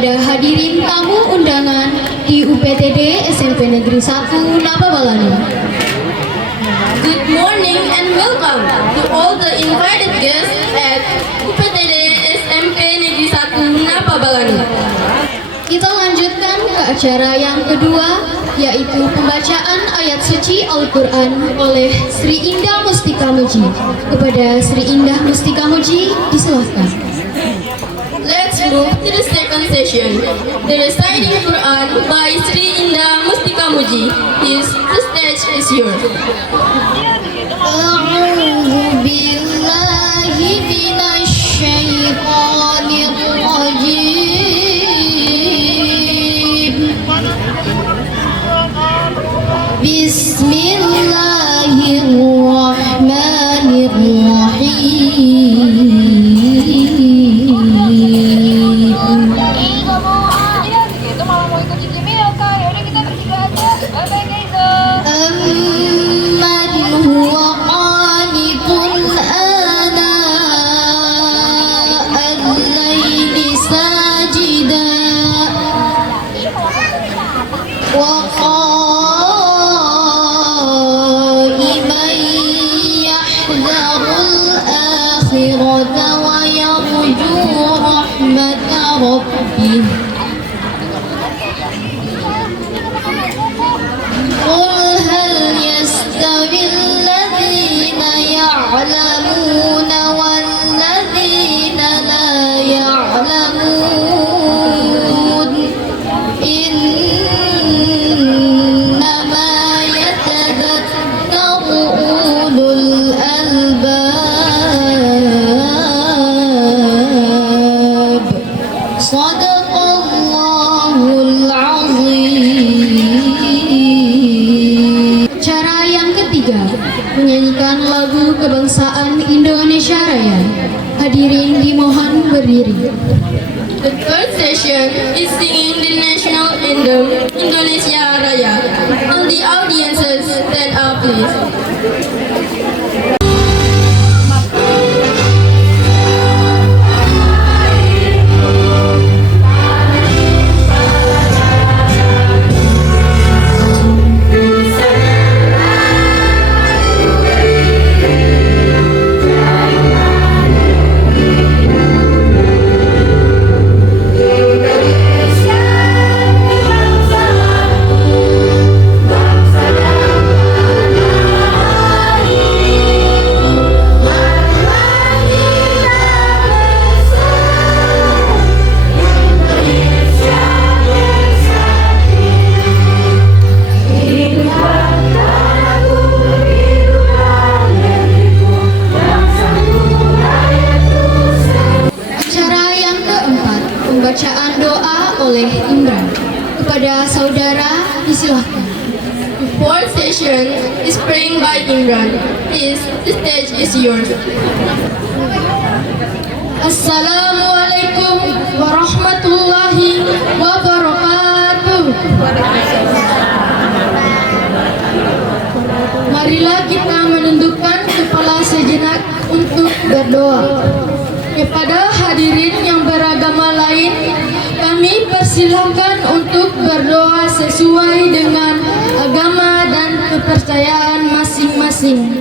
kepada hadirin tamu undangan di UPTD SMP Negeri 1 Napabalanu. Good morning and welcome to all the invited guests at UPTD SMP Negeri 1 Napabalanu. Kita lanjutkan ke acara yang kedua, yaitu pembacaan ayat suci Al-Quran oleh Sri Indah Mustika Muji. Kepada Sri Indah Mustika Muji, disilahkan. Let's move to the second session. The reciting Quran by Sri Indah Mustika Muji. The stage is yours. A'udzu billahi minasy syaithanir rajim. Bismillahirrahmanirrahim. Amman huwa qanitun ana al-laili sajida wa ربه قل هل يستوي الذين يعلمون والذين لا يعلمون إنما يتذكر أولو الألباب. Sadaqallahul azim. Cara yang ketiga, menyanyikan lagu kebangsaan Indonesia Raya. Hadirin dimohon berdiri. The third session is singing the national anthem Indonesia Raya. All the audiences stand up please. Bacaan doa oleh Imran. Kepada saudara disilahkan. The fourth session is praying by Imran. Please, the stage is yours. Assalamualaikum warahmatullahi wabarakatuh. Marilah kita menundukkan kepala sejenak untuk berdoa. Kepada hadirin yang beragama lain, kami persilahkan untuk berdoa sesuai dengan agama dan kepercayaan masing-masing.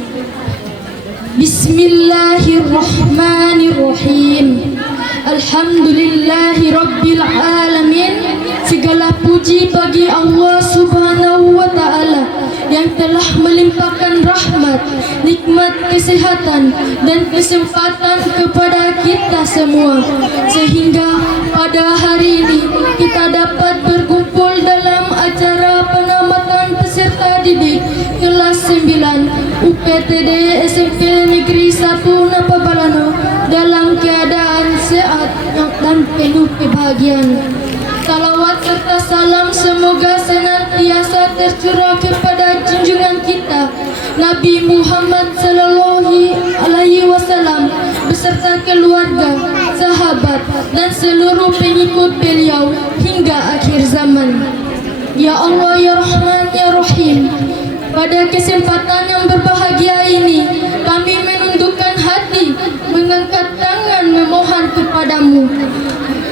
Bismillahirrahmanirrahim. Alhamdulillahi Rabbil Alamin. Segala puji bagi Allah Subhanahu wa Ta'ala yang telah melimpahkan rahmat, nikmat kesehatan dan kesempatan kepada kita semua, sehingga pada hari ini kita dapat berkumpul dalam acara penamatan peserta didik kelas 9 UPTD SMP Negeri 1 Napabalanu dalam keadaan sehat dan penuh kebahagiaan. Salawat serta salam semoga senantiasa tercurah kepada junjungan kita Nabi Muhammad sallallahu alaihi wasallam beserta keluarga, sahabat dan seluruh pengikut beliau hingga akhir zaman. Ya Allah, ya Rahman, ya Rahim, pada kesempatan yang berbahagia ini kami menundukkan hati, mengangkat tangan memohon kepadamu.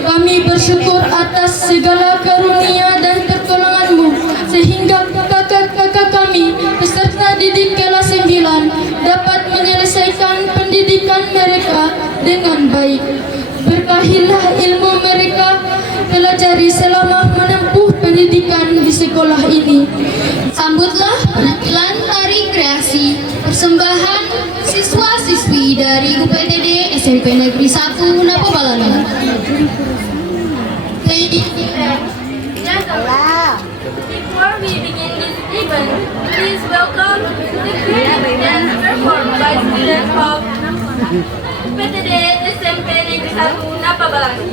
Kami bersyukur atas segala karunia dan pertolongan-Mu, sehingga kakak-kakak kami peserta didik kelas 9 dapat menyelesaikan pendidikan mereka dengan baik. Berkahilah ilmu mereka pelajari selama menempuh pendidikan di sekolah ini. Sambutlah penampilan tari kreasi persembahan siswa-siswi dari UPTD SMP Negeri 1 Napabalana. Before we begin this event, please welcome the great dance performed by students of UPTD SMP Negeri 1 Napabalana.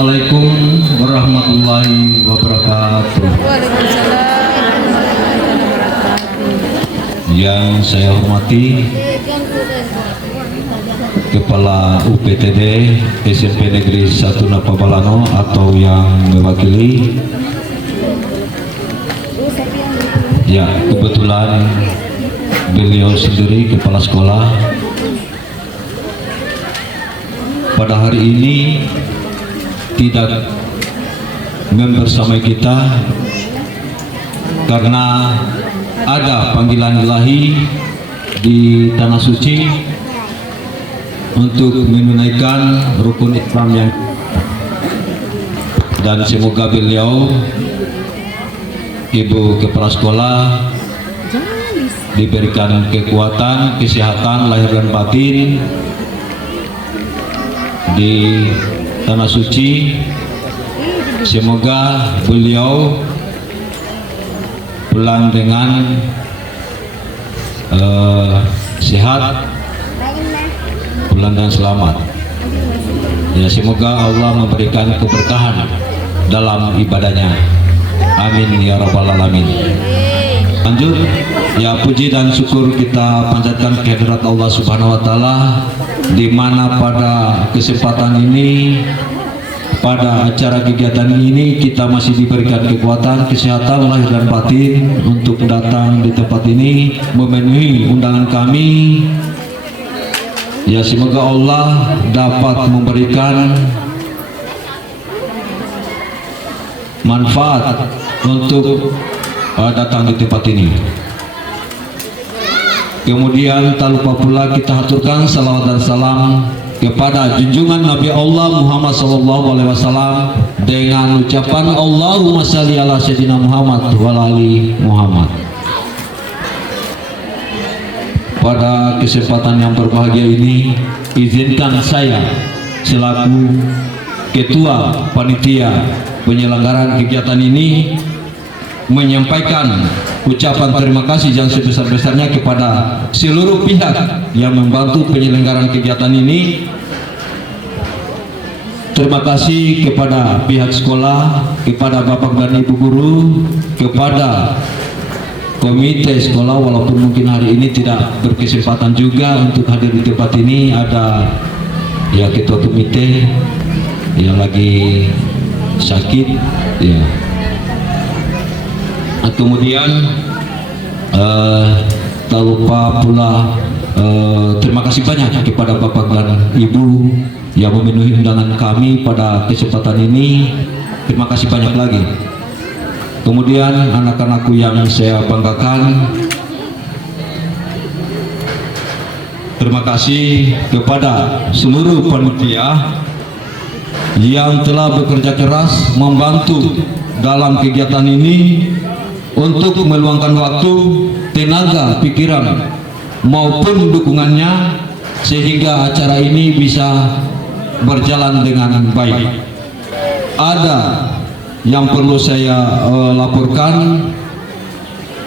Assalamualaikum warahmatullahi wabarakatuh. Yang saya hormati Kepala UPTD SMP Negeri 1 Napabalano atau yang mewakili. Ya, kebetulan beliau sendiri kepala sekolah. Pada hari ini tidak membersamai kita karena ada panggilan ilahi di tanah suci untuk menunaikan rukun Islam yang, dan semoga beliau Ibu Kepala Sekolah diberikan kekuatan, kesehatan lahir dan batin di tanah suci. Semoga beliau pulang dengan sehat, pulang dengan selamat. Ya, semoga Allah memberikan keberkahan dalam ibadahnya. Amin ya rabbal alamin. Lanjut, ya puji dan syukur kita panjatkan kehadirat Allah Subhanahu wa taala, di mana pada kesempatan ini, pada acara kegiatan ini kita masih diberikan kekuatan, kesehatan lahir dan batin untuk datang di tempat ini memenuhi undangan kami. Ya, semoga Allah dapat memberikan manfaat untuk datang di tempat ini. Kemudian tak lupa pula kita haturkan salawat dan salam kepada junjungan Nabi Allah Muhammad SAW dengan ucapan Allahumma shalli ala sayyidina Muhammad wa ali Muhammad. Pada kesempatan yang berbahagia ini, izinkan saya selaku Ketua Panitia penyelenggaraan kegiatan ini menyampaikan ucapan terima kasih yang sebesar-besarnya kepada seluruh pihak yang membantu penyelenggaraan kegiatan ini. Terima kasih kepada pihak sekolah, kepada Bapak dan Ibu guru, kepada komite sekolah, walaupun mungkin hari ini tidak berkesempatan juga untuk hadir di tempat ini. Ada ya ketua komite yang lagi sakit ya. Kemudian tak lupa pula terima kasih banyak kepada Bapak dan Ibu yang memenuhi undangan kami pada kesempatan ini. Terima kasih banyak lagi. Kemudian anak-anakku yang saya banggakan, terima kasih kepada seluruh panitia yang telah bekerja keras membantu dalam kegiatan ini untuk meluangkan waktu, tenaga, pikiran maupun dukungannya sehingga acara ini bisa berjalan dengan baik. Ada yang perlu saya laporkan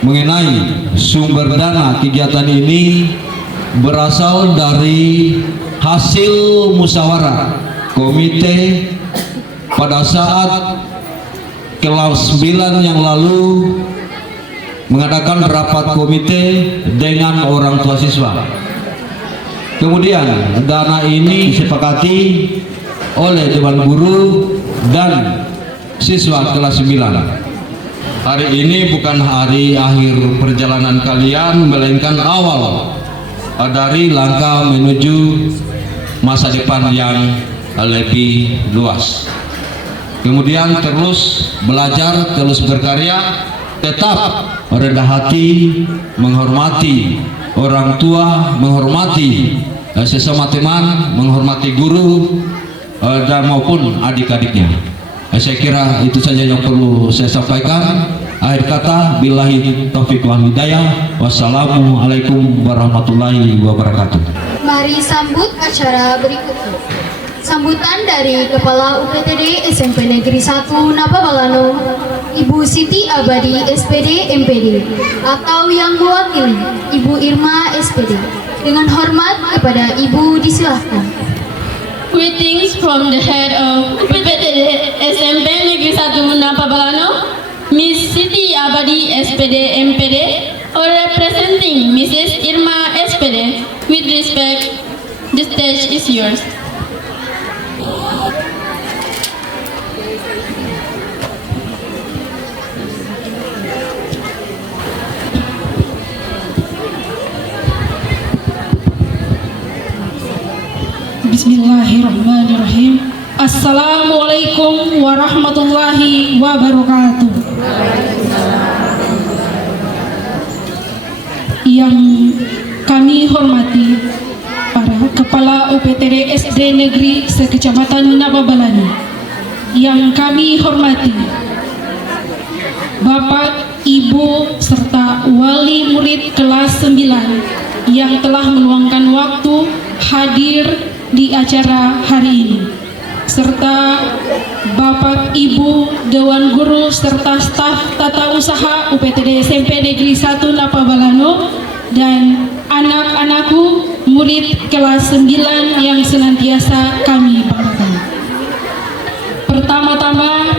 mengenai sumber dana kegiatan ini berasal dari hasil musyawarah komite pada saat kelas 9 yang lalu mengadakan rapat komite dengan orang tua siswa. Kemudian dana ini disepakati oleh Dewan Guru dan siswa kelas 9. Hari ini bukan hari akhir perjalanan kalian, melainkan awal dari langkah menuju masa depan yang lebih luas. Kemudian terus belajar, terus berkarya, tetap rendah hati, menghormati orang tua, menghormati sesama teman, menghormati guru dan maupun adik-adiknya. Saya kira itu saja yang perlu saya sampaikan. Akhir kata, billahi taufiq wal hidayah. Wassalamualaikum warahmatullahi wabarakatuh. Mari sambut acara berikutnya. Sambutan dari Kepala UPTD SMP Negeri 1 Napabalano, Ibu Siti Abadi SPD MPD, atau yang mewakili Ibu Irma SPD. Dengan hormat kepada Ibu disilahkan. Greetings from the head of UPTD SMP Negeri 1 Napabalano, Miss Siti Abadi SPD MPD, or representing Mrs. Irma SPD. With respect, the stage is yours. Bismillahirrahmanirrahim. Assalamualaikum warahmatullahi wabarakatuh. Yang kami hormati para Kepala UPTD SD Negeri Sekecamatan Napabalano. Yang kami hormati Bapak, Ibu, serta wali murid kelas 9 yang telah meluangkan waktu hadir di acara hari ini, serta Bapak, Ibu, Dewan Guru, serta staf tata usaha UPTD SMP Negeri 1 Napabalano, dan anak-anakku murid kelas 9 yang senantiasa kami banggakan. Pertama-tama,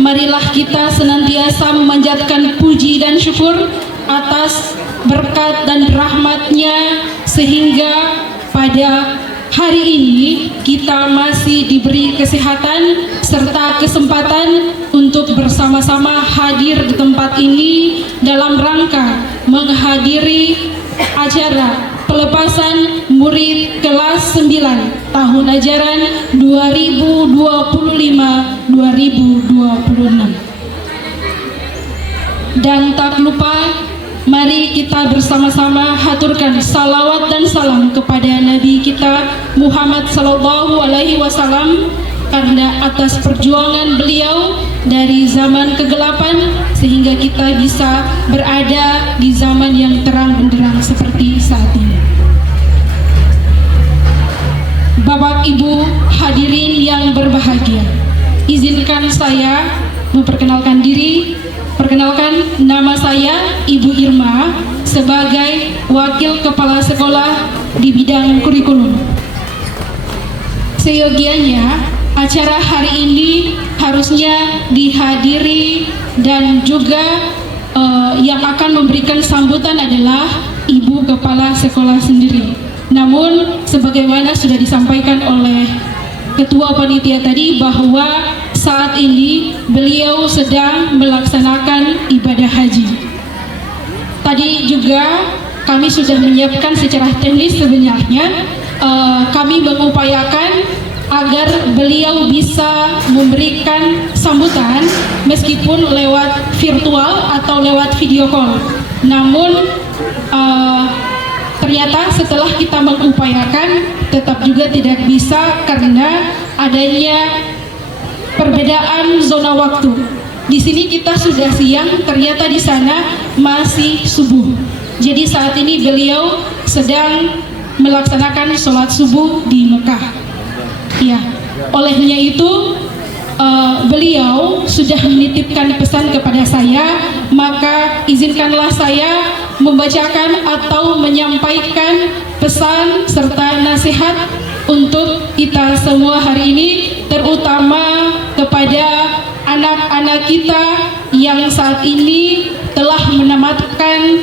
marilah kita senantiasa memanjatkan puji dan syukur atas berkat dan rahmat-Nya sehingga pada hari ini kita masih diberi kesehatan serta kesempatan untuk bersama-sama hadir di tempat ini dalam rangka menghadiri acara pelepasan murid kelas 9 tahun ajaran 2025-2026. Dan tak lupa, mari kita bersama-sama haturkan salawat dan salam kepada Nabi kita Muhammad Sallallahu Alaihi Wasallam, karena atas perjuangan beliau dari zaman kegelapan sehingga kita bisa berada di zaman yang terang benderang seperti saat ini. Bapak, Ibu, hadirin yang berbahagia, izinkan saya memperkenalkan diri. Perkenalkan, nama saya Ibu Irma sebagai Wakil Kepala Sekolah di bidang kurikulum. Seyogianya, acara hari ini harusnya dihadiri dan juga yang akan memberikan sambutan adalah Ibu Kepala Sekolah sendiri. Namun, sebagaimana sudah disampaikan oleh Ketua Panitia tadi, bahwa saat ini beliau sedang melaksanakan ibadah haji. Tadi juga kami sudah menyiapkan secara teknis, sebenarnya kami mengupayakan agar beliau bisa memberikan sambutan meskipun lewat virtual atau lewat video call. Namun ternyata setelah kita mengupayakan tetap juga tidak bisa karena adanya perbedaan zona waktu. Di sini kita sudah siang, ternyata di sana masih subuh. Jadi saat ini beliau sedang melaksanakan sholat subuh di Mekah. Ya, olehnya itu beliau sudah menitipkan pesan kepada saya, maka izinkanlah saya membacakan atau menyampaikan pesan serta nasihat untuk kita semua hari ini, terutama kepada anak-anak kita yang saat ini telah menamatkan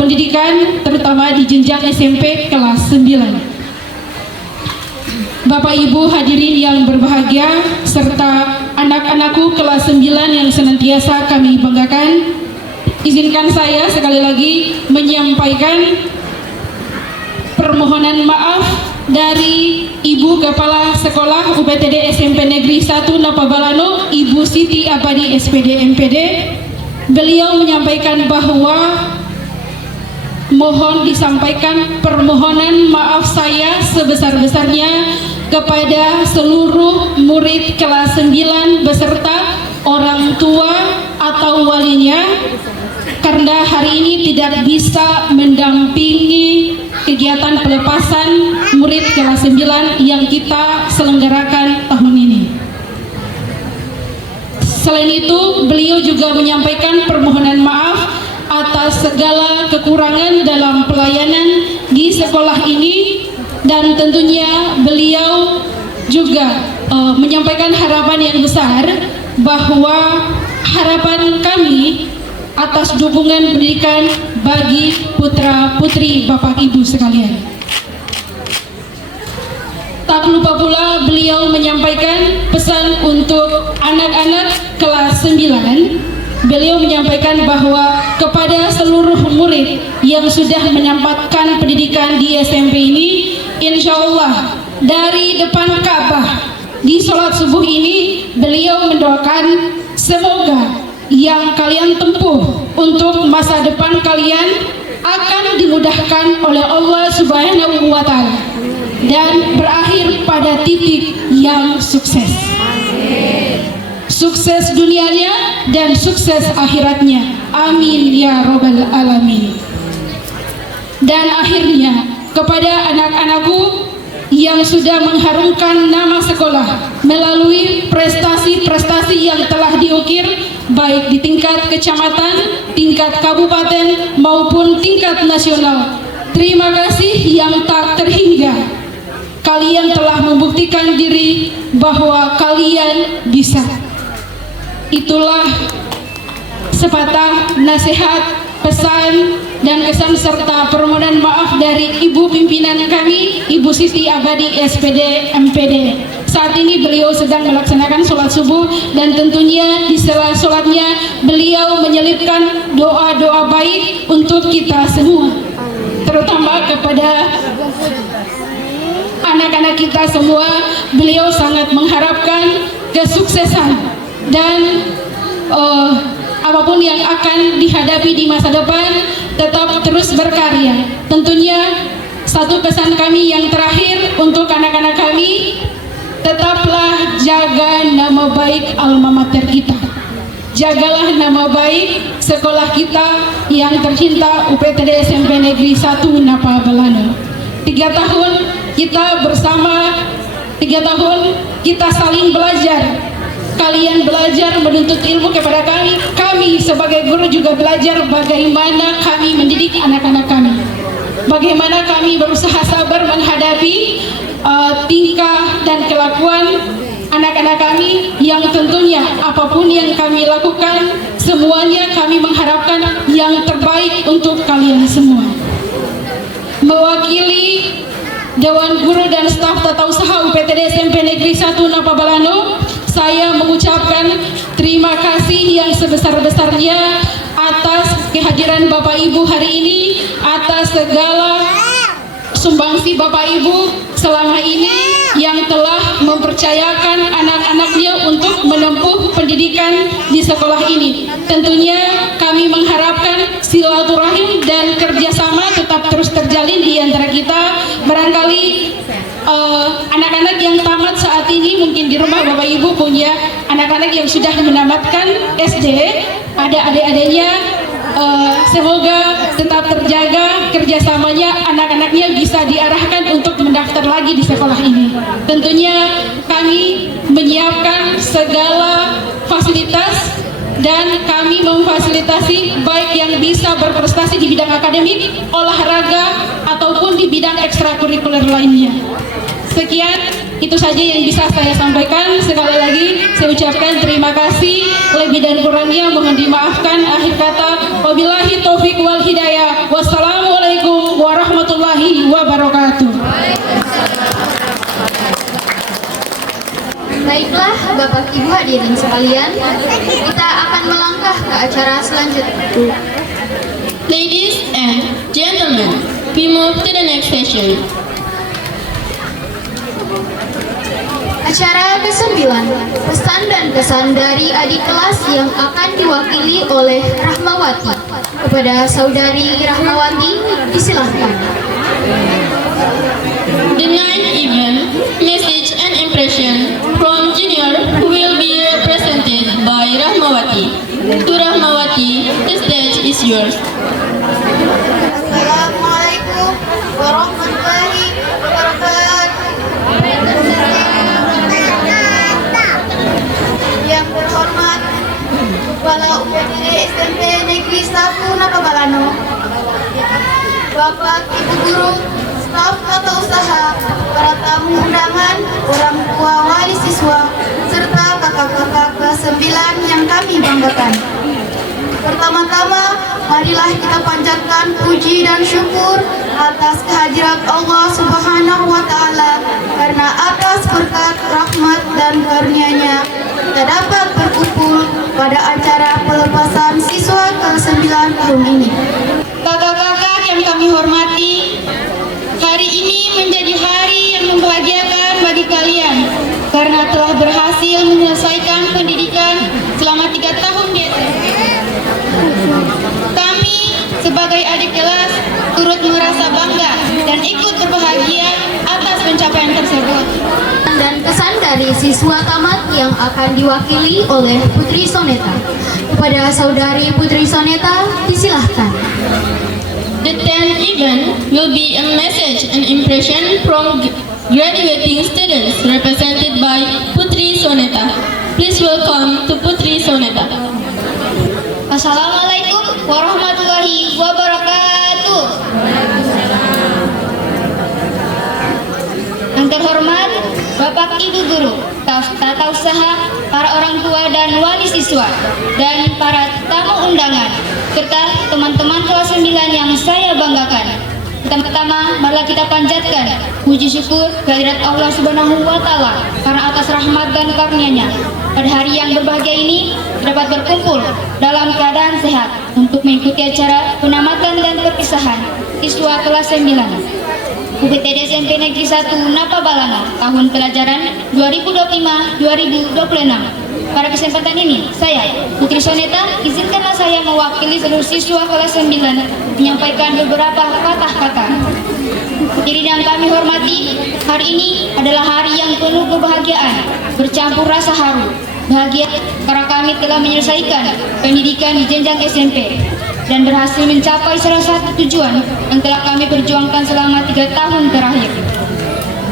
pendidikan, terutama di jenjang SMP kelas 9. Bapak Ibu hadirin yang berbahagia serta anak-anakku kelas 9 yang senantiasa kami banggakan, izinkan saya sekali lagi menyampaikan permohonan maaf dari Ibu Kepala Sekolah UPTD SMP Negeri 1 Napabalano, Ibu Siti Abadi SPD MPD. Beliau menyampaikan bahwa mohon disampaikan permohonan maaf saya sebesar-besarnya kepada seluruh murid kelas 9 beserta orang tua atau walinya, karena hari ini tidak bisa mendampingi kegiatan pelepasan murid kelas 9 yang kita selenggarakan tahun ini. Selain itu, beliau juga menyampaikan permohonan maaf atas segala kekurangan dalam pelayanan di sekolah ini, dan tentunya beliau juga menyampaikan harapan yang besar bahwa harapan kami atas dukungan pendidikan bagi putra-putri Bapak Ibu sekalian. Tak lupa pula beliau menyampaikan pesan untuk anak-anak kelas 9. Beliau menyampaikan bahwa kepada seluruh murid yang sudah mendapatkan pendidikan di SMP ini, insya Allah dari depan Ka'bah di sholat subuh ini, beliau mendoakan semoga yang kalian tempuh untuk masa depan kalian akan dimudahkan oleh Allah Subhanahu wa Ta'ala dan berakhir pada titik yang sukses. Sukses dunianya dan sukses akhiratnya. Amin ya robbal alamin. Dan akhirnya kepada anak-anakku yang sudah mengharumkan nama sekolah melalui prestasi-prestasi yang telah diukir baik di tingkat kecamatan, tingkat kabupaten maupun tingkat nasional. Terima kasih yang tak terhingga. Kalian telah membuktikan diri bahwa kalian bisa. Itulah sepatah nasihat, pesan, dan kesan serta permohonan maaf dari Ibu pimpinan kami, Ibu Siti Abadi SPD MPD. Saat ini beliau sedang melaksanakan sholat subuh, dan tentunya di sela sholatnya beliau menyelipkan doa-doa baik untuk kita semua, terutama kepada anak-anak kita semua. Beliau sangat mengharapkan kesuksesan dan apapun yang akan dihadapi di masa depan, tetap terus berkarya. Tentunya satu pesan kami yang terakhir untuk anak-anak kami, tetaplah jaga nama baik alma mater kita. Jagalah nama baik sekolah kita yang tercinta UPTD SMP Negeri 1 Napabalano. 3 tahun kita bersama, 3 tahun kita saling belajar. Kalian belajar menuntut ilmu kepada kami. Kami sebagai guru juga belajar bagaimana kami mendidik anak-anak kami. Bagaimana kami berusaha sabar menghadapi tingkah dan kelakuan anak-anak kami, yang tentunya apapun yang kami lakukan, semuanya kami mengharapkan yang terbaik untuk kalian semua. Mewakili Dewan Guru dan Staf Tata Usaha UPTD SMP Negeri 1 Napabalano, saya mengucapkan terima kasih yang sebesar-besarnya atas kehadiran Bapak Ibu hari ini, atas segala sumbangsi Bapak Ibu selama ini yang telah mempercayakan anak-anaknya untuk menempuh pendidikan di sekolah ini. Tentunya kami mengharapkan silaturahim dan kerjasama tetap terus terus terjalin di antara kita. Barangkali anak-anak yang tamat saat ini mungkin di rumah Bapak Ibu punya anak-anak yang sudah menamatkan SD, ada adik-adiknya. Semoga tetap terjaga kerjasamanya, anak-anaknya bisa diarahkan untuk mendaftar lagi di sekolah ini. Tentunya kami menyiapkan segala fasilitas dan kami memfasilitasi baik yang bisa berprestasi di bidang akademik, olahraga, ataupun di bidang ekstrakurikuler lainnya. Sekian, itu saja yang bisa saya sampaikan. Sekali lagi saya ucapkan terima kasih, lebih dan kurangnya mohon dimaafkan. Akhir kata, wabillahi taufiq wal hidayah. Wassalamualaikum warahmatullahi wabarakatuh. Baiklah Bapak Ibu hadirin sekalian, kita akan melangkah ke acara selanjutnya. Ladies and gentlemen, we move to the next session. Acara ke-9, pesan dan kesan dari adik kelas yang akan diwakili oleh Rahmawati. Kepada Saudari Rahmawati, disilahkan. The ninth event, message and impression from junior will be represented by Rahmawati. To Rahmawati, the stage is yours. Assalamualaikum warahmatullahi wabarakatuh. Yang terhormat Kepala UPD SMP Negeri 1 Napabalano, Bapak Ibu Guru, staf tata usaha, para tamu undangan, orang tua wali siswa, serta kakak-kakak kelas 9 yang kami banggakan. Pertama-tama, marilah kita panjatkan puji dan syukur atas kehadiran Allah Subhanahu wa Ta'ala, karena atas berkat rahmat dan karunia-Nya kita dapat berkumpul pada acara pelepasan siswa kelas 9 tahun ini. Kakak-kakak yang kami hormati, hari ini menjadi hari yang membahagiakan bagi kalian karena telah berhasil menyelesaikan pendidikan selama 3 tahun di SMP. Kami sebagai adik kelas turut merasa bangga dan ikut berbahagia atas pencapaian tersebut. Dan kesan dari siswa tamat yang akan diwakili oleh Putri Soneta. Kepada Saudari Putri Soneta, disilahkan. The 10th event will be a message and impression from graduating students represented by Putri Soneta. Please welcome to Putri Soneta. Assalamualaikum warahmatullahi wabarakatuh. Yang terhormat Bapak Ibu Guru, staf tata usaha, para orang tua dan wali siswa, dan para tamu undangan, serta teman-teman kelas 9 yang saya banggakan. Pertama-tama, marilah kita panjatkan puji syukur kehadirat Allah Subhanahu wa Ta'ala karena atas rahmat dan karunia-Nya. Pada hari yang berbahagia ini, dapat berkumpul dalam keadaan sehat untuk mengikuti acara penamatan dan perpisahan siswa kelas 9 UPTD SMP Negeri 1 Napabalana tahun pelajaran 2025-2026. Pada kesempatan ini, saya, Putri Soneta, izinkanlah saya mewakili seluruh siswa kelas 9 menyampaikan beberapa kata-kata. Hadirin yang kami hormati, hari ini adalah hari yang penuh kebahagiaan, bercampur rasa haru, bahagia karena kami telah menyelesaikan pendidikan di jenjang SMP dan berhasil mencapai salah satu tujuan yang telah kami perjuangkan selama 3 tahun terakhir.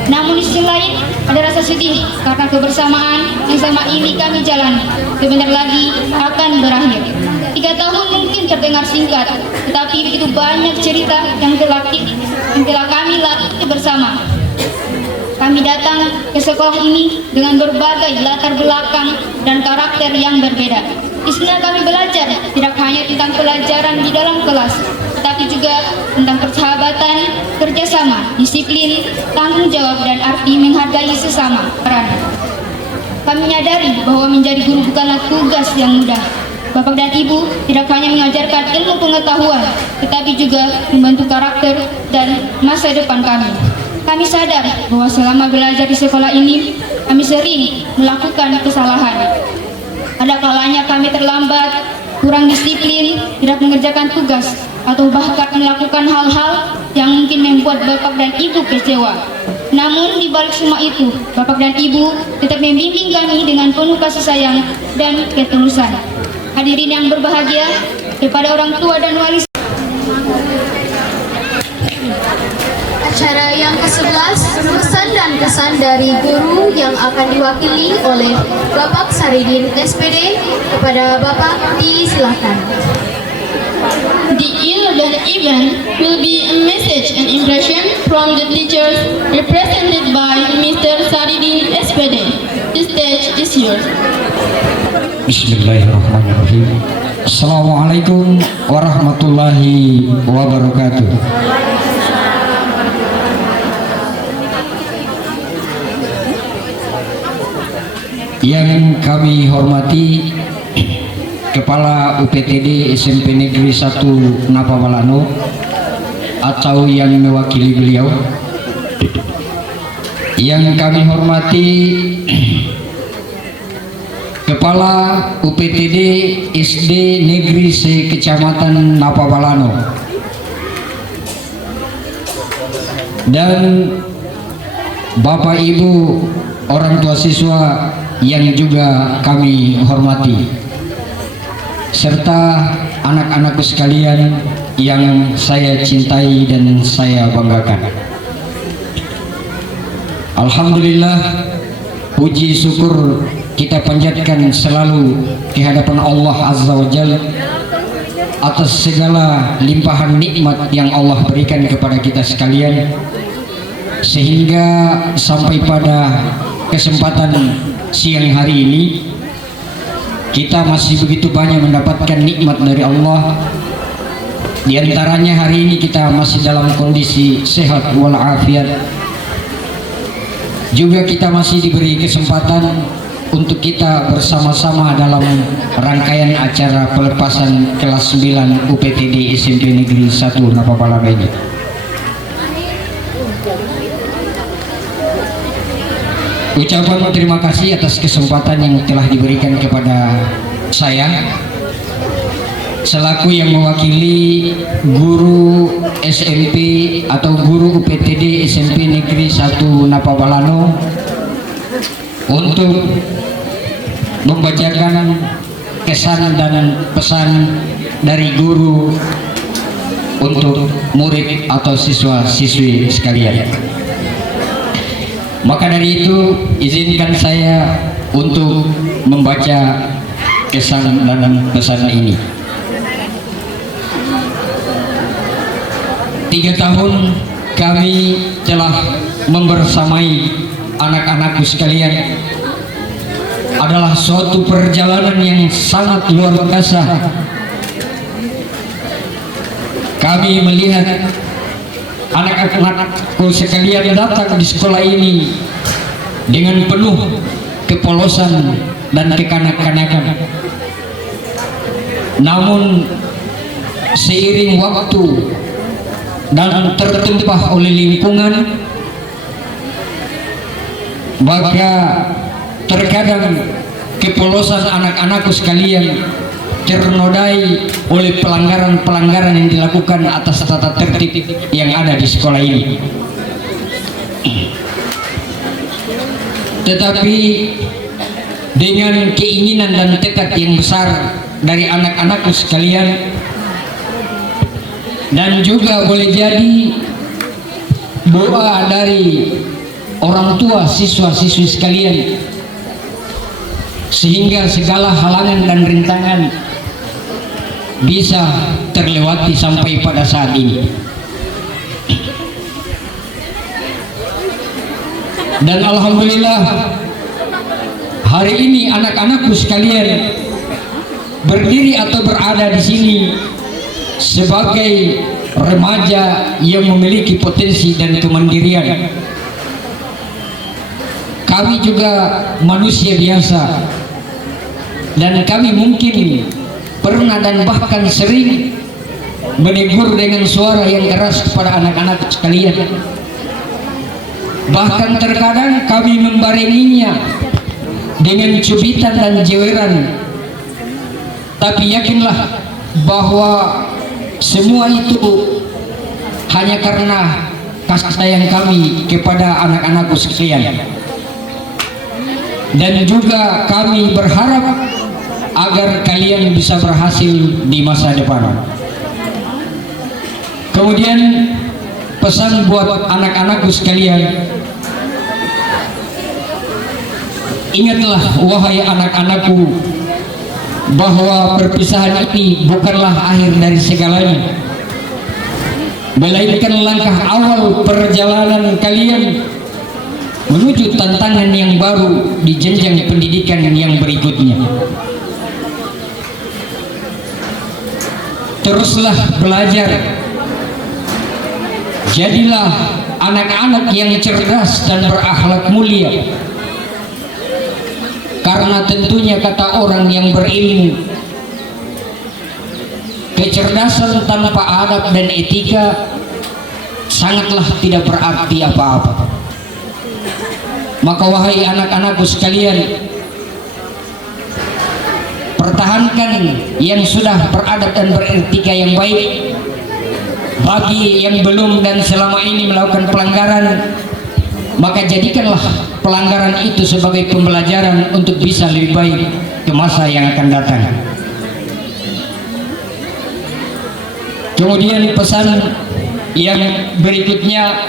Namun di sisi lain ada rasa sedih karena kebersamaan yang selama ini kami jalani sebentar lagi akan berakhir. 3 tahun mungkin terdengar singkat, tetapi begitu banyak cerita yang telah kami lalui bersama. Kami datang ke sekolah ini dengan berbagai latar belakang dan karakter yang berbeda. Di sini kami belajar tidak hanya tentang pelajaran di dalam kelas, tetapi juga tentang persahabatan, kerjasama, disiplin, tanggung jawab, dan arti menghargai sesama peran. Kami menyadari bahwa menjadi guru bukanlah tugas yang mudah. Bapak dan Ibu tidak hanya mengajarkan ilmu pengetahuan, tetapi juga membentuk karakter dan masa depan kami. Kami sadar bahwa selama belajar di sekolah ini, kami sering melakukan kesalahan. Ada kalanya kami terlambat, kurang disiplin, tidak mengerjakan tugas, atau bahkan melakukan hal-hal yang mungkin membuat Bapak dan Ibu kecewa. Namun di balik semua itu, Bapak dan Ibu tetap membimbing kami dengan penuh kasih sayang dan ketulusan. Hadirin yang berbahagia, kepada orang tua dan wali Acara yang ke-11, pesan dan kesan dari guru yang akan diwakili oleh Bapak Saridin SPD. Kepada Bapak, disilakan. The 11th event will be a message and impression from the teachers represented by Mr. Saridin SPD. The stage is yours. Bismillahirrahmanirrahim. Assalamualaikum warahmatullahi wabarakatuh. Yang kami hormati Kepala UPTD SMP Negeri 1 Napabalano atau yang mewakili beliau, yang kami hormati Kepala UPTD SD Negeri se Kecamatan Napabalano, dan Bapak Ibu orang tua siswa yang juga kami hormati, serta anak-anakku sekalian yang saya cintai dan saya banggakan. Alhamdulillah, puji syukur kita panjatkan selalu di hadapan Allah Azza wa Jalla atas segala limpahan nikmat yang Allah berikan kepada kita sekalian, sehingga sampai pada kesempatan siang hari ini kita masih begitu banyak mendapatkan nikmat dari Allah. Di antaranya hari ini kita masih dalam kondisi sehat walafiat. Juga kita masih diberi kesempatan untuk kita bersama-sama dalam rangkaian acara pelepasan kelas 9 UPTD SMP Negeri 1 Napabalano ini. Ucapan terima kasih atas kesempatan yang telah diberikan kepada saya selaku yang mewakili guru SMP atau guru UPTD SMP Negeri 1 Napabalano untuk membacakan kesan dan pesan dari guru untuk murid atau siswa-siswi sekalian. Maka dari itu izinkan saya untuk membaca kesan dan pesan ini. 3 tahun kami telah membersamai anak-anakku sekalian, adalah suatu perjalanan yang sangat luar biasa. Kami melihat anak-anakku sekalian datang di sekolah ini dengan penuh kepolosan dan kekanak-kanakan. Namun seiring waktu dan tertumpah oleh lingkungan, maka terkadang kepolosan anak-anakku sekalian ternodai oleh pelanggaran-pelanggaran yang dilakukan atas tata tertib yang ada di sekolah ini. Tetapi dengan keinginan dan tekad yang besar dari anak-anakku sekalian, dan juga boleh jadi doa dari orang tua siswa-siswi sekalian, sehingga segala halangan dan rintangan bisa terlewati sampai pada saat ini. Dan alhamdulillah hari ini anak-anakku sekalian berdiri atau berada di sini sebagai remaja yang memiliki potensi dan kemandirian. Kami juga manusia biasa, dan kami mungkin pernah dan bahkan sering menegur dengan suara yang keras kepada anak-anak sekalian. Bahkan terkadang kami membarenginya dengan cubitan dan jeweran Tapi yakinlah bahwa semua itu hanya karena kasih sayang kami kepada anak-anakku sekalian. Dan juga kami berharap agar kalian bisa berhasil di masa depan. Kemudian pesan buat anak-anakku sekalian, ingatlah wahai anak-anakku bahwa perpisahan ini bukanlah akhir dari segalanya, melainkan langkah awal perjalanan kalian menuju tantangan yang baru di jenjang pendidikan yang berikutnya. Teruslah belajar, jadilah anak-anak yang cerdas dan berakhlak mulia. Karena tentunya kata orang yang berilmu, kecerdasan tanpa adab dan etika sangatlah tidak berarti apa-apa. Maka wahai anak-anakku sekalian, pertahankan yang sudah beradab dan beretika yang baik. Bagi yang belum dan selama ini melakukan pelanggaran, maka jadikanlah pelanggaran itu sebagai pembelajaran untuk bisa lebih baik ke masa yang akan datang. Kemudian pesan yang berikutnya,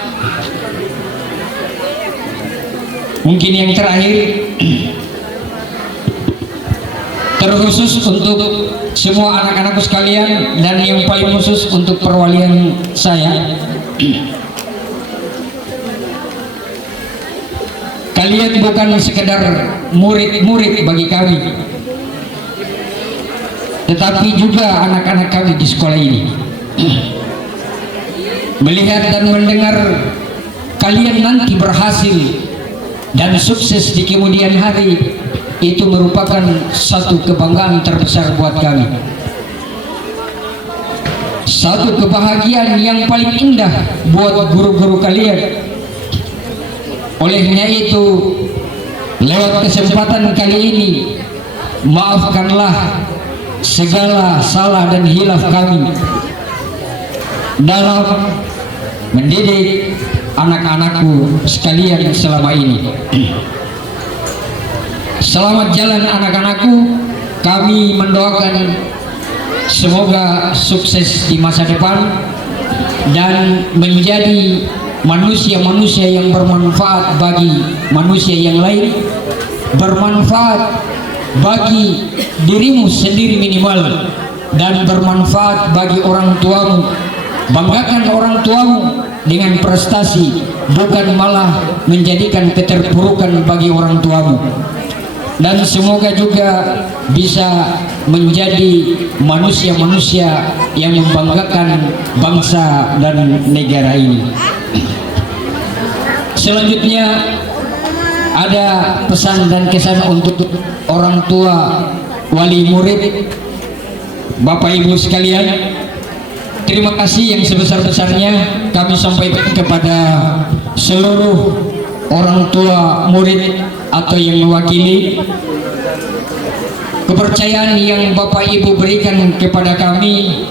mungkin yang terakhir, terkhusus untuk semua anak-anakku sekalian dan yang paling khusus untuk perwalian saya. Kalian bukan sekedar murid-murid bagi kami, tetapi juga anak-anak kami di sekolah ini. Melihat dan mendengar kalian nanti berhasil dan sukses di kemudian hari, itu merupakan satu kebanggaan terbesar buat kami, satu kebahagiaan yang paling indah buat guru-guru kalian. Olehnya itu, lewat kesempatan kali ini, maafkanlah segala salah dan hilaf kami dalam mendidik anak-anakku sekalian selama ini. Selamat jalan anak-anakku. Kami mendoakan semoga sukses di masa depan dan menjadi manusia-manusia yang bermanfaat bagi manusia yang lain, bermanfaat bagi dirimu sendiri minimal, dan bermanfaat bagi orang tuamu. Banggakan orang tuamu dengan prestasi, bukan malah menjadikan keterpurukan bagi orang tuamu. Dan semoga juga bisa menjadi manusia-manusia yang membanggakan bangsa dan negara ini. Selanjutnya ada pesan dan kesan untuk orang tua, wali murid, Bapak Ibu sekalian. Terima kasih yang sebesar-besarnya kami sampaikan kepada seluruh orang tua murid atau yang mewakili. Kepercayaan yang Bapak Ibu berikan kepada kami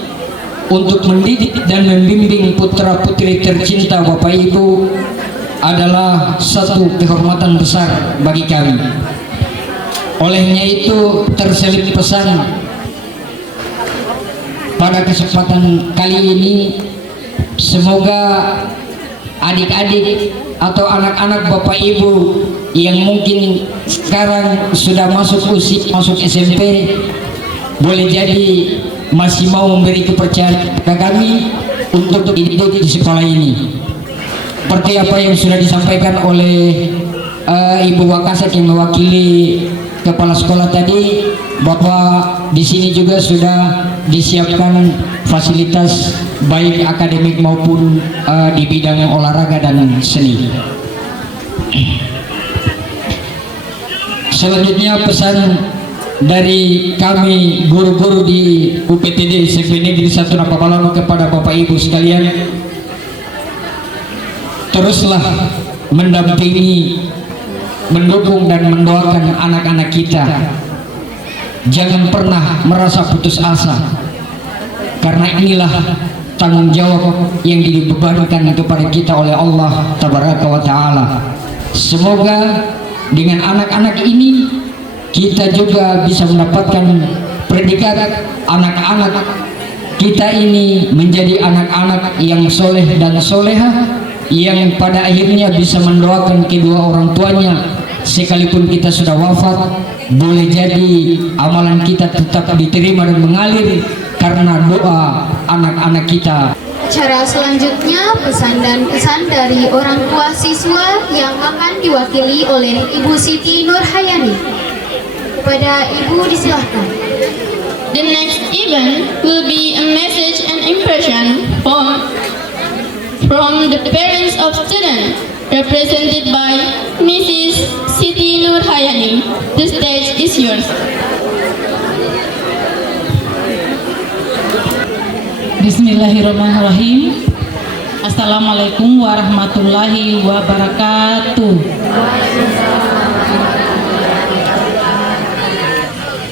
untuk mendidik dan membimbing putra-putri tercinta Bapak Ibu adalah satu kehormatan besar bagi kami. Olehnya itu terselip pesan pada kesempatan kali ini, semoga adik-adik atau anak-anak Bapak Ibu yang mungkin sekarang sudah masuk SMP, boleh jadi masih mau memberi kepercayaan kepada kami untuk dididik di sekolah ini. Seperti apa yang sudah disampaikan oleh Ibu Wakasek yang mewakili kepala sekolah tadi, bahwa di sini juga sudah disiapkan fasilitas baik akademik maupun di bidang olahraga dan seni. Selanjutnya pesan dari kami guru-guru di UPTD SMP Negeri 1 Napabalanu kepada Bapak Ibu sekalian, teruslah mendampingi, mendukung dan mendoakan anak-anak kita jangan pernah merasa putus asa, karena inilah tanggung jawab yang dibebankan kepada kita oleh Allah Tabaraka wa Ta'ala. Semoga dengan anak-anak ini kita juga bisa mendapatkan predikat anak-anak kita ini menjadi anak-anak yang soleh dan soleha, yang pada akhirnya bisa mendoakan kedua orang tuanya sekalipun kita sudah wafat. Boleh jadi amalan kita tetap diterima dan mengalir karena doa anak-anak kita. Acara selanjutnya pesan dan kesan dari orang tua siswa yang akan diwakili oleh Ibu Siti Nurhayani. Kepada Ibu disilahkan. The next event will be a message and impression from the parents of students, represented by Mrs. Siti Nurhayani. The stage is yours. Bismillahirrahmanirrahim. Assalamualaikum warahmatullahi wabarakatuh.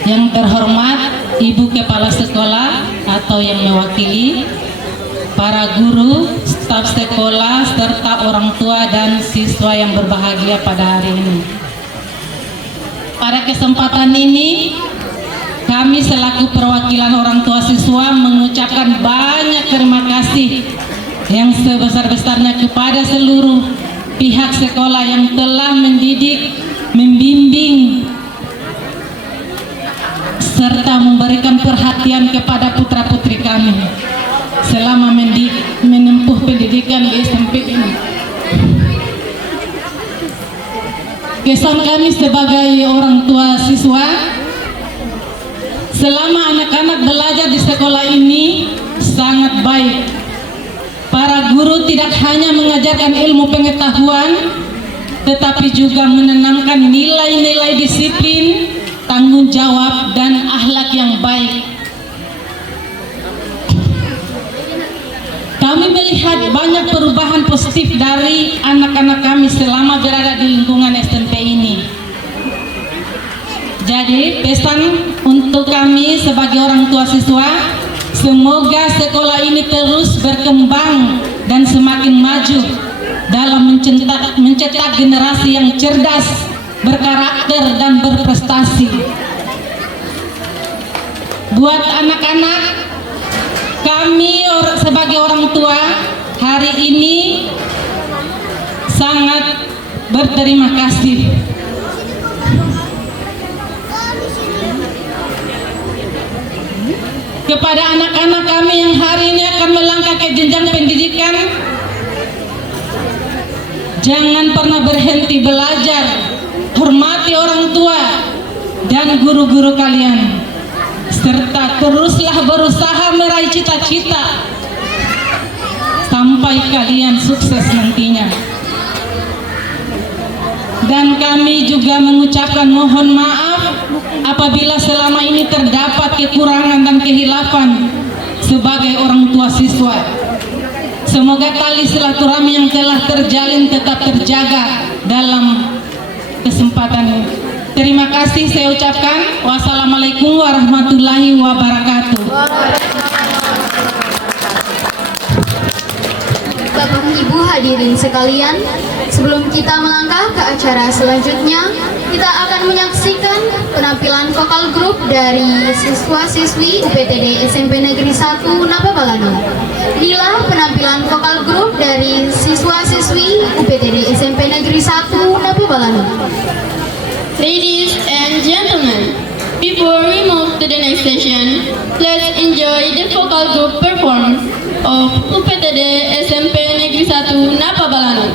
Yang terhormat Ibu Kepala Sekolah atau yang mewakili, para guru, staf sekolah, serta orang tua dan siswa yang berbahagia pada hari ini. Pada kesempatan ini, kami selaku perwakilan orang tua siswa mengucapkan banyak terima kasih yang sebesar-besarnya kepada seluruh pihak sekolah yang telah mendidik, membimbing, serta memberikan perhatian kepada putra-putri kami selama menempuh pendidikan di SMP ini. Kesan kami sebagai orang tua siswa, selama anak-anak belajar di sekolah ini sangat baik. Para guru tidak hanya mengajarkan ilmu pengetahuan, tetapi juga menanamkan nilai-nilai disiplin, tanggung jawab, dan akhlak yang baik. Kami melihat banyak perubahan positif dari anak-anak kami selama berada di lingkungan SMP ini. Jadi pesan untuk kami sebagai orang tua siswa, semoga sekolah ini terus berkembang dan semakin maju dalam mencetak generasi yang cerdas, berkarakter, dan berprestasi. Buat anak-anak, kami sebagai orang tua hari ini sangat berterima kasih kepada anak-anak kami yang hari ini akan melangkah ke jenjang pendidikan. Jangan pernah berhenti belajar, hormati orang tua dan guru-guru kalian, serta teruslah berusaha meraih cita-cita sampai kalian sukses nantinya. Dan kami juga mengucapkan mohon maaf apabila selama ini terdapat kekurangan dan kehilafan sebagai orang tua siswa. Semoga tali silaturahmi yang telah terjalin tetap terjaga dalam kesempatan ini. Terima kasih saya ucapkan. Wassalamualaikum warahmatullahi wabarakatuh. Bapak Ibu hadirin sekalian, sebelum kita melangkah ke acara selanjutnya, kita akan menyaksikan penampilan vokal grup dari siswa-siswi UPTD SMP Negeri 1 Napabalano. Inilah penampilan vokal grup dari siswa-siswi UPTD SMP Negeri 1 Napabalano. Ladies and gentlemen, before we move to the next session, let's enjoy the vocal group performance of UPTD SMP Negeri 1 Napabalano.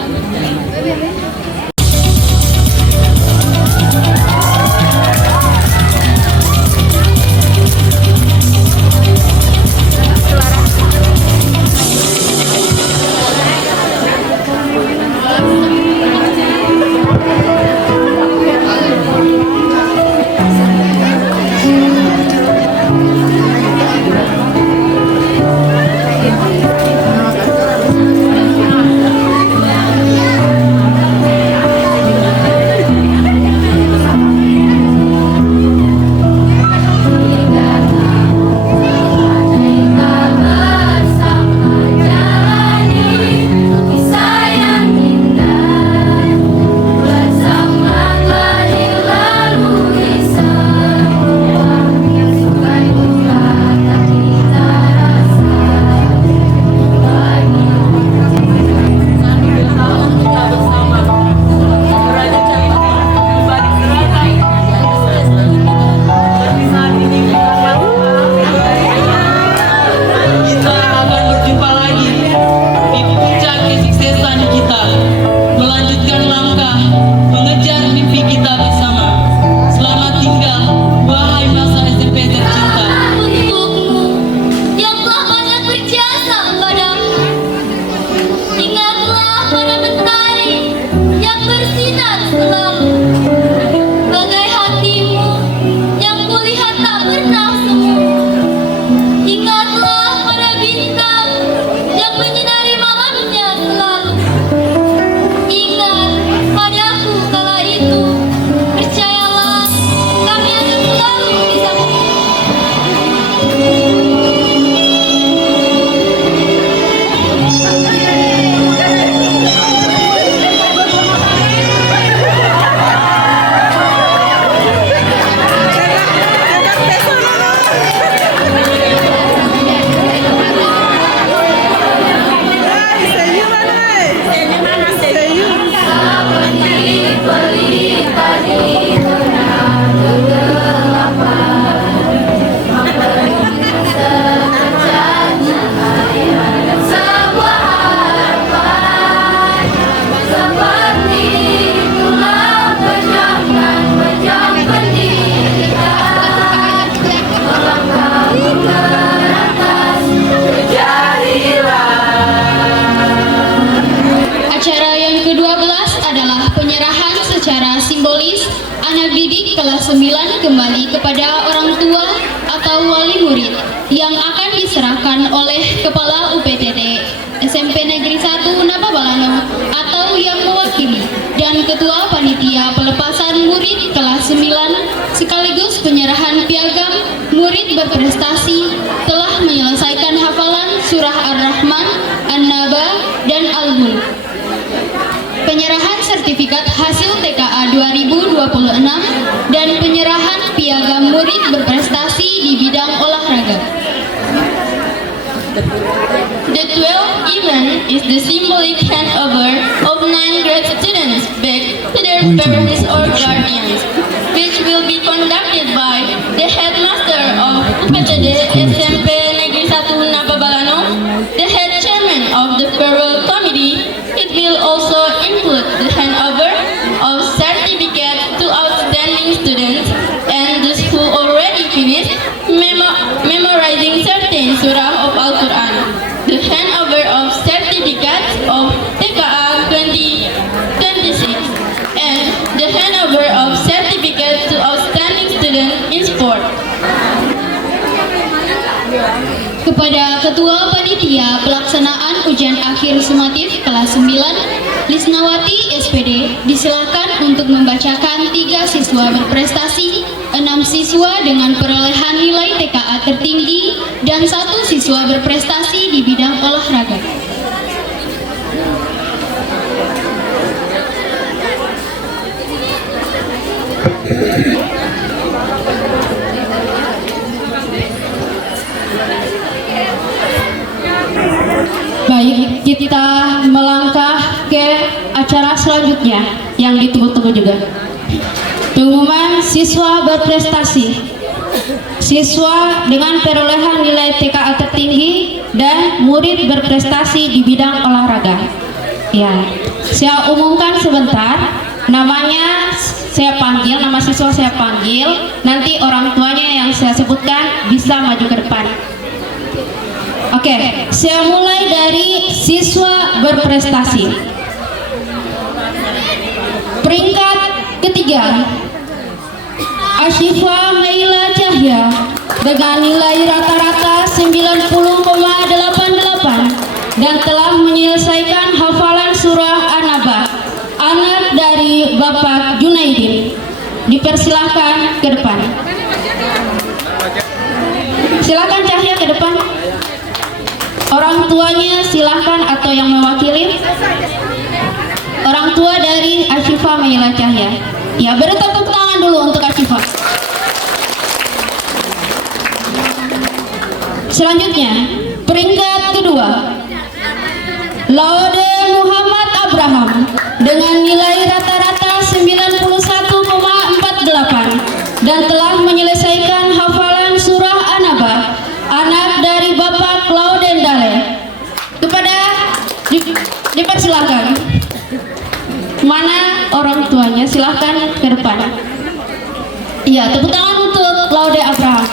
pernah semu. Ingatlah pada bintang yang menyinari malamnya selalu. Ingat padaku kala itu, percayalah kami akan selalu bersama. Acara yang ke-12 adalah penyerahan secara simbolis anak didik kelas 9 kembali kepada orang tua atau wali murid yang akan diserahkan oleh Kepala UPTD SMP Negeri 1 Napabalano atau yang mewakili dan Ketua Panitia Pelepasan Murid kelas 9 sekaligus penyerahan piagam murid berprestasi telah menyelesaikan hafalan surah Ar-Rahman, An-Naba, dan Al-Mulk. Penyerahan sertifikat hasil TKA 2026 dan penyerahan piagam murid berprestasi di bidang olahraga. The 12th event is the symbolic handover of 9 grade students back to their parents or guardians, which will be conducted by the headmaster of UPTD SMP Negeri 1 Napabalano, the head chairman of the farewell committee. It will also include the handover of certificates to outstanding students and those who already finished memorizing certain surah of Al-Quran, the handover of certificates of TKA 2026, and the handover of certificates to outstanding students in sport. Kepada Ketua Panitia Pelaksanaan Ujian Akhir Sumatif kelas 9, Lisnawati SPD, disilakan untuk membacakan 3 siswa berprestasi, 6 siswa dengan perolehan nilai TKA tertinggi, dan 1 siswa berprestasi di bidang olahraga. Baik, kita melangkah ke acara selanjutnya yang ditunggu-tunggu juga. Pengumuman siswa berprestasi. Siswa dengan perolehan nilai TKA tertinggi dan murid berprestasi di bidang olahraga. Ya, saya umumkan sebentar. Namanya saya panggil, nama siswa saya panggil. Nanti orang tuanya yang saya sebutkan bisa maju ke depan. Oke, saya mulai dari siswa berprestasi. Peringkat ketiga, Asyifa Maila Cahya dengan nilai rata-rata 90,88 dan telah menyelesaikan hafalan surah An-Naba, anak dari Bapak Junaidin. Dipersilahkan ke depan. Silakan Cahya ke depan. Orang tuanya silahkan atau yang mewakili. Orang tua dari Asyifa Maila Cahya. Ya, beri tepuk tangan dulu untuk Asyifa. Selanjutnya, peringkat kedua, Laude Muhammad Abraham dengan nilai rata-rata 91,48 dan telah menyelesaikan hafalan surah An-Naba, anak dari Bapak Clauden Dale. Kepada dipersilahkan. Mana orang tuanya? Silahkan ke depan. Iya, tepuk tangan untuk Laude Abraham.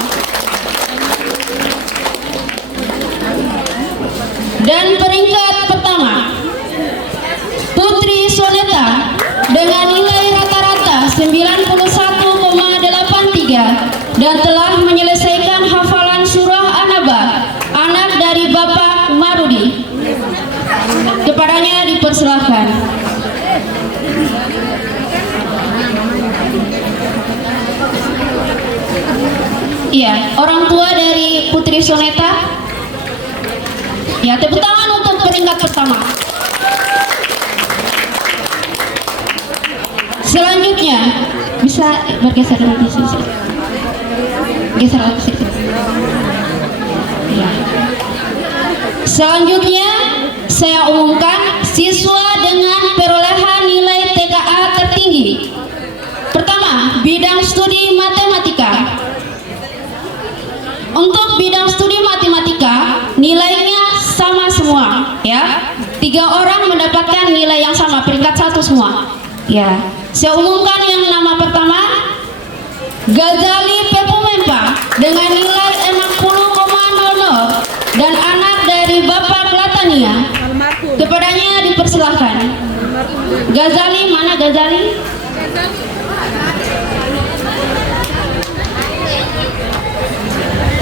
Dan peringkat pertama, Putri Soneta dengan nilai rata-rata 91,83 dan telah menyelesaikan Iya, orang tua dari Putri Soneta. Ya, tepuk tangan untuk peringkat pertama. Selanjutnya, bisa bergeser lagi sisi. Geser lagi sisi. Ya. Selanjutnya, saya umumkan siswa dengan perolehan nilai TKA tertinggi. Pertama, bidang studi matematika. Untuk bidang studi matematika, nilainya sama semua, ya. 3 orang mendapatkan nilai yang sama, peringkat 1 semua. Ya, saya umumkan yang nama pertama, Ghazali Pepumempa dengan nilai 60,00 dan anak dari Bapak Latania. Kepadanya dipersilahkan. Ghazali, mana Ghazali?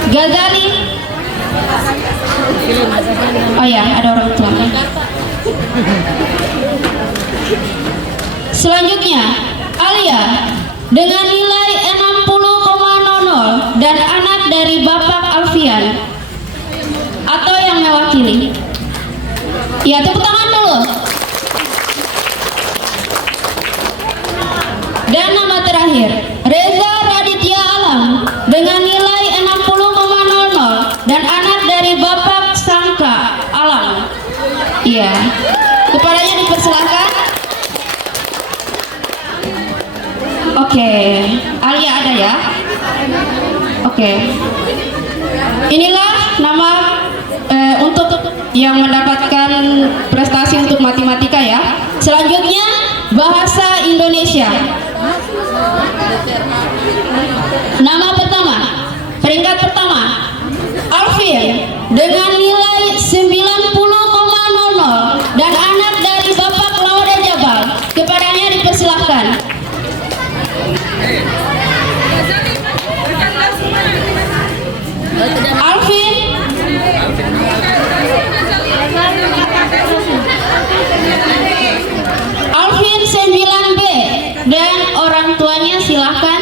Ghazali. Oh ya, ada orang tua. Selanjutnya, Alia dengan nilai 60,00 dan anak dari Bapak Alfian atau yang mewakili. Ya, tepuk tangan dulu. Dan nama terakhir, Reza Raditya Alam dengan nilai 60,00 dan anak dari Bapak Sangka Alam. Iya, kepadanya dipersilakan. Oke, Alia ada ya? Oke. Inilah nama untuk yang mendapatkan prestasi untuk matematika ya. Selanjutnya bahasa Indonesia. Nama pertama, peringkat pertama, Alvin dengan nilai 90,00 dan anak dari Bapak Laude Jabal. Kepadanya dipersilahkan. Alvin Alvin 9B dan orang tuanya silahkan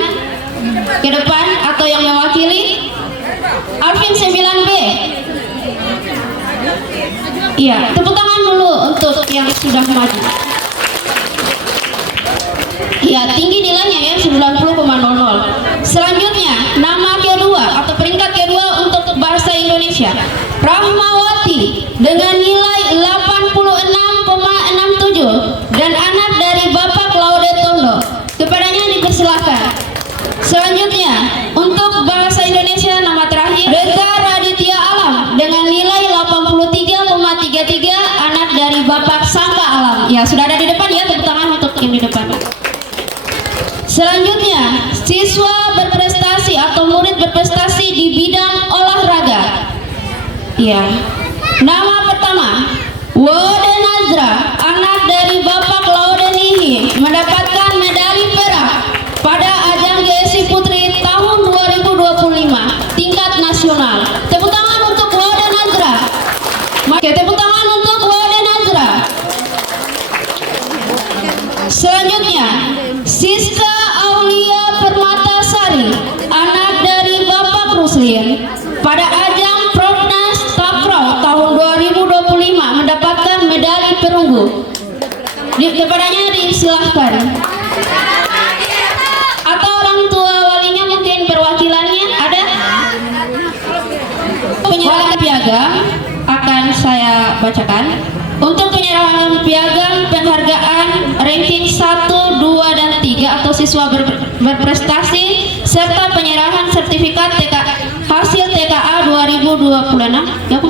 ke depan atau yang mewakili. Alvin 9B. Iya, tepuk tangan dulu untuk yang sudah maju. Iya, tinggi nilainya ya, 90,00. Selanjutnya, nama kedua atau peringkat kedua untuk bahasa Indonesia, Rahmawati dengan nilai 86,67 dan anak dari Bapak Laude Tondo. Kepadanya dipersilahkan. Selanjutnya, untuk bahasa Indonesia nama terakhir, Reza Raditya Alam dengan nilai 83,33, anak dari Bapak Sangka Alam. Ya, sudah ada di depan ya, tepuk tangan untuk yang di depan. Selanjutnya, siswa berprestasi atau murid berprestasi di bidang olahraga. Ya, nama pertama, Wode Nazra, anak dari Bapak Laude Nihi, mendapatkan medali perak pada ajang GSI Putri tahun 2025 tingkat nasional. Tepuk tangan untuk Wode Nazra. Oke, tepuk tangan untuk Wode Nazra. Selanjutnya, Siska Aulia Permatasari, anak dari Bapak Ruslin, pada ajang Pronas Takraw tahun 2025 mendapatkan medali perunggu. Kepadanya disilahkan. Atau orang tua walinya mungkin perwakilannya ada? Penyerahan piagam akan saya bacakan. Untuk penyerahan piagam penghargaan ranking 1, 2, dan 3 atau siswa berprestasi serta penyerahan sertifikat hasil TKA 2026 ya,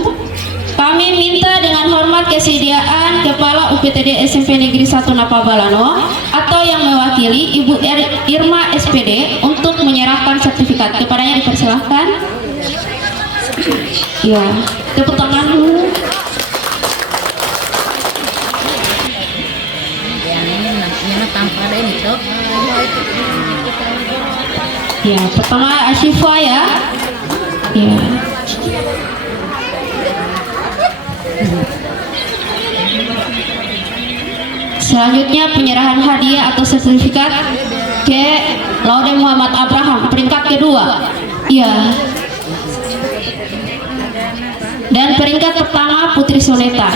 kami minta dengan hormat kesediaan Kepala UPTD SMP Negeri 1 Napabalano atau yang mewakili Ibu Irma SPD untuk menyerahkan sertifikat. Kepadanya dipersilahkan. Ya, tepuk tangan dulu. Ya, pertama Ashifa ya. Ya. Selanjutnya penyerahan hadiah atau sertifikat ke Laude Muhammad Abraham peringkat kedua. Iya. Dan peringkat pertama Putri Soneta.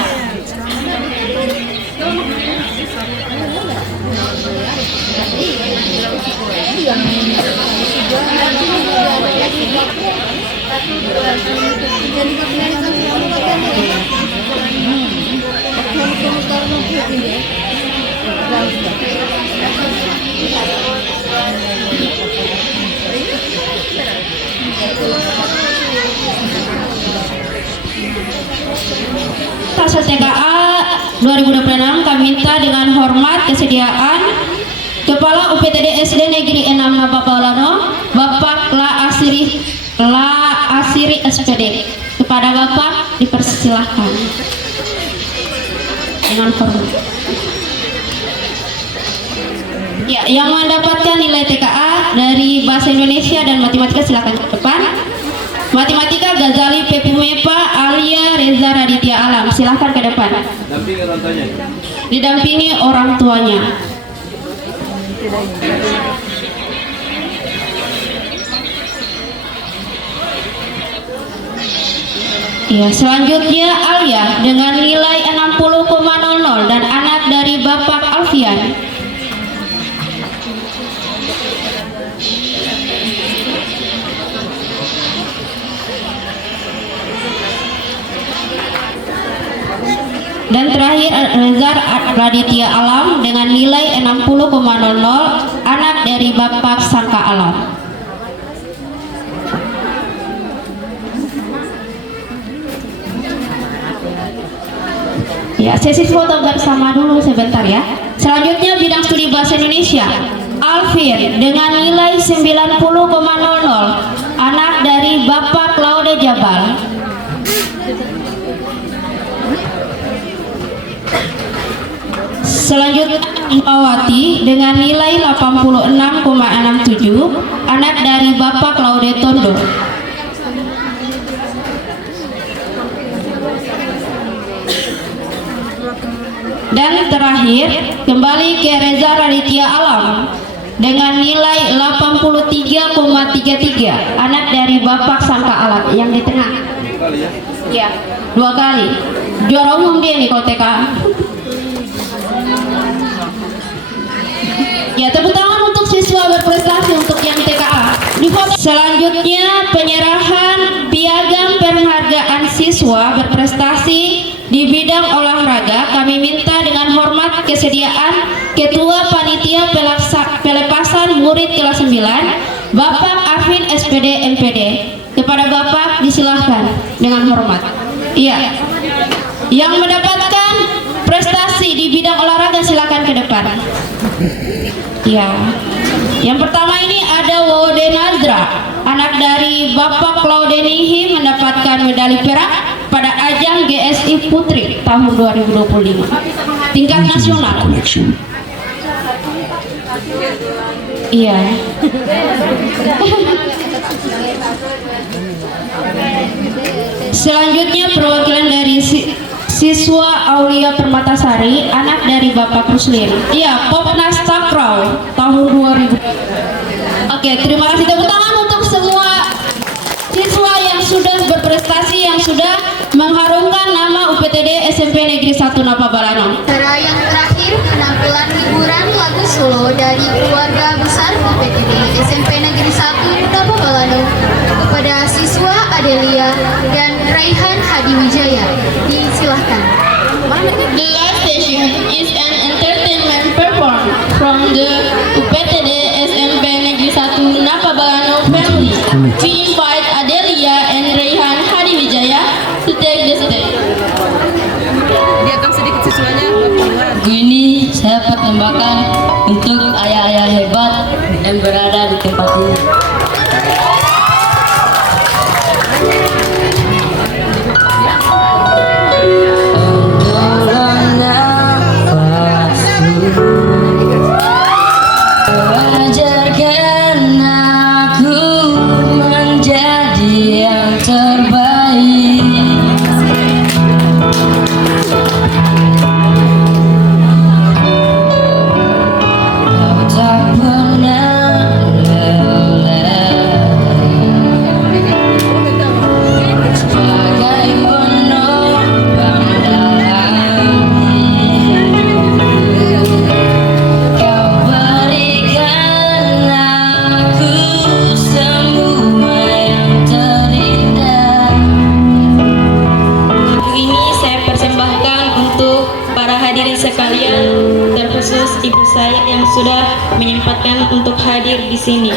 Tasel TKA 2026 kami minta dengan hormat kesediaan Kepala UPTD SD Negeri 6 Napa Balano, Bapak La Asiri SPD. Kepada Bapak dipersilahkan dengan hormat. Ya, yang mendapatkan nilai TKA dari Bahasa Indonesia dan Matematika silakan ke depan. Matematika Ghazali Pepi Mepa Alia Reza Raditya Alam, silahkan ke depan. Didampingi orang tuanya. Ya, selanjutnya Alia dengan nilai 60,00 dan anak dari Bapak Alfian. Dan terakhir Reza Raditya Alam dengan nilai 60,00 anak dari Bapak Sangka Alam. Ya, sesi foto bersama dulu sebentar ya. Selanjutnya bidang studi bahasa Indonesia Alfir dengan nilai 90,00 anak dari Bapak Laude Jabal. Selanjutnya Impawati dengan nilai 86,67 anak dari Bapak Laude Tondo. Dan terakhir kembali ke Reza Raditya Alam dengan nilai 83,33 anak dari Bapak Sangka Alam yang di tengah. Ya, 2 kali. Juara umum dia nih kalau TK. Ya, tepuk tangan untuk siswa berprestasi untuk yang TKA. Selanjutnya penyerahan piagam penghargaan siswa berprestasi di bidang olahraga. Kami minta dengan hormat kesediaan Ketua Panitia Pelepasan Murid kelas 9 Bapak Afin SPD MPD. Kepada Bapak disilahkan dengan hormat. Iya. Yang mendapatkan prestasi di bidang olahraga silakan ke depan. Ya, yang pertama ini ada Wode Nazra, anak dari Bapak Claudenihi mendapatkan medali perak pada ajang GSI Putri tahun 2025 tingkat nasional. Iya. Selanjutnya perwakilan dari siswa Aulia Permatasari, anak dari Bapak Ruslin. Iya, Popnas Takraw tahun 2000. Oke, terima kasih. Tepuk tangan untuk semua siswa yang sudah berprestasi, yang sudah mengharumkan nama UPTD SMP Negeri 1 Napa Balano. Acara yang terakhir penampilan hiburan lagu solo dari keluarga besar UPTD SMP Negeri 1 Napa Balano kepada siswa Adelia dan Raihan Hadiwijaya. Disilahkan. The last station is an entertainment performance from the UPTD SMP Negeri 1 Napa Balano family. We invite Adelia and Raihan Hadiwijaya to take the stage. Diakan sedikit siswanya. Lagu ini saya persembahkan untuk ayah-ayah hebat yang berada di tempat ini. Ajarkan aku menjadi yang terbaik. Kau tak pernah lelah menyempatkan untuk hadir di sini.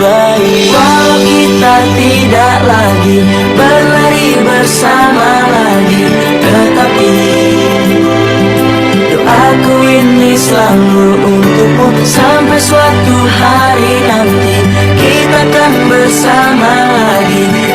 Walau kita tidak lagi berlari bersama lagi, tetapi doaku ini selalu untukmu. Sampai suatu hari nanti kita akan bersama lagi.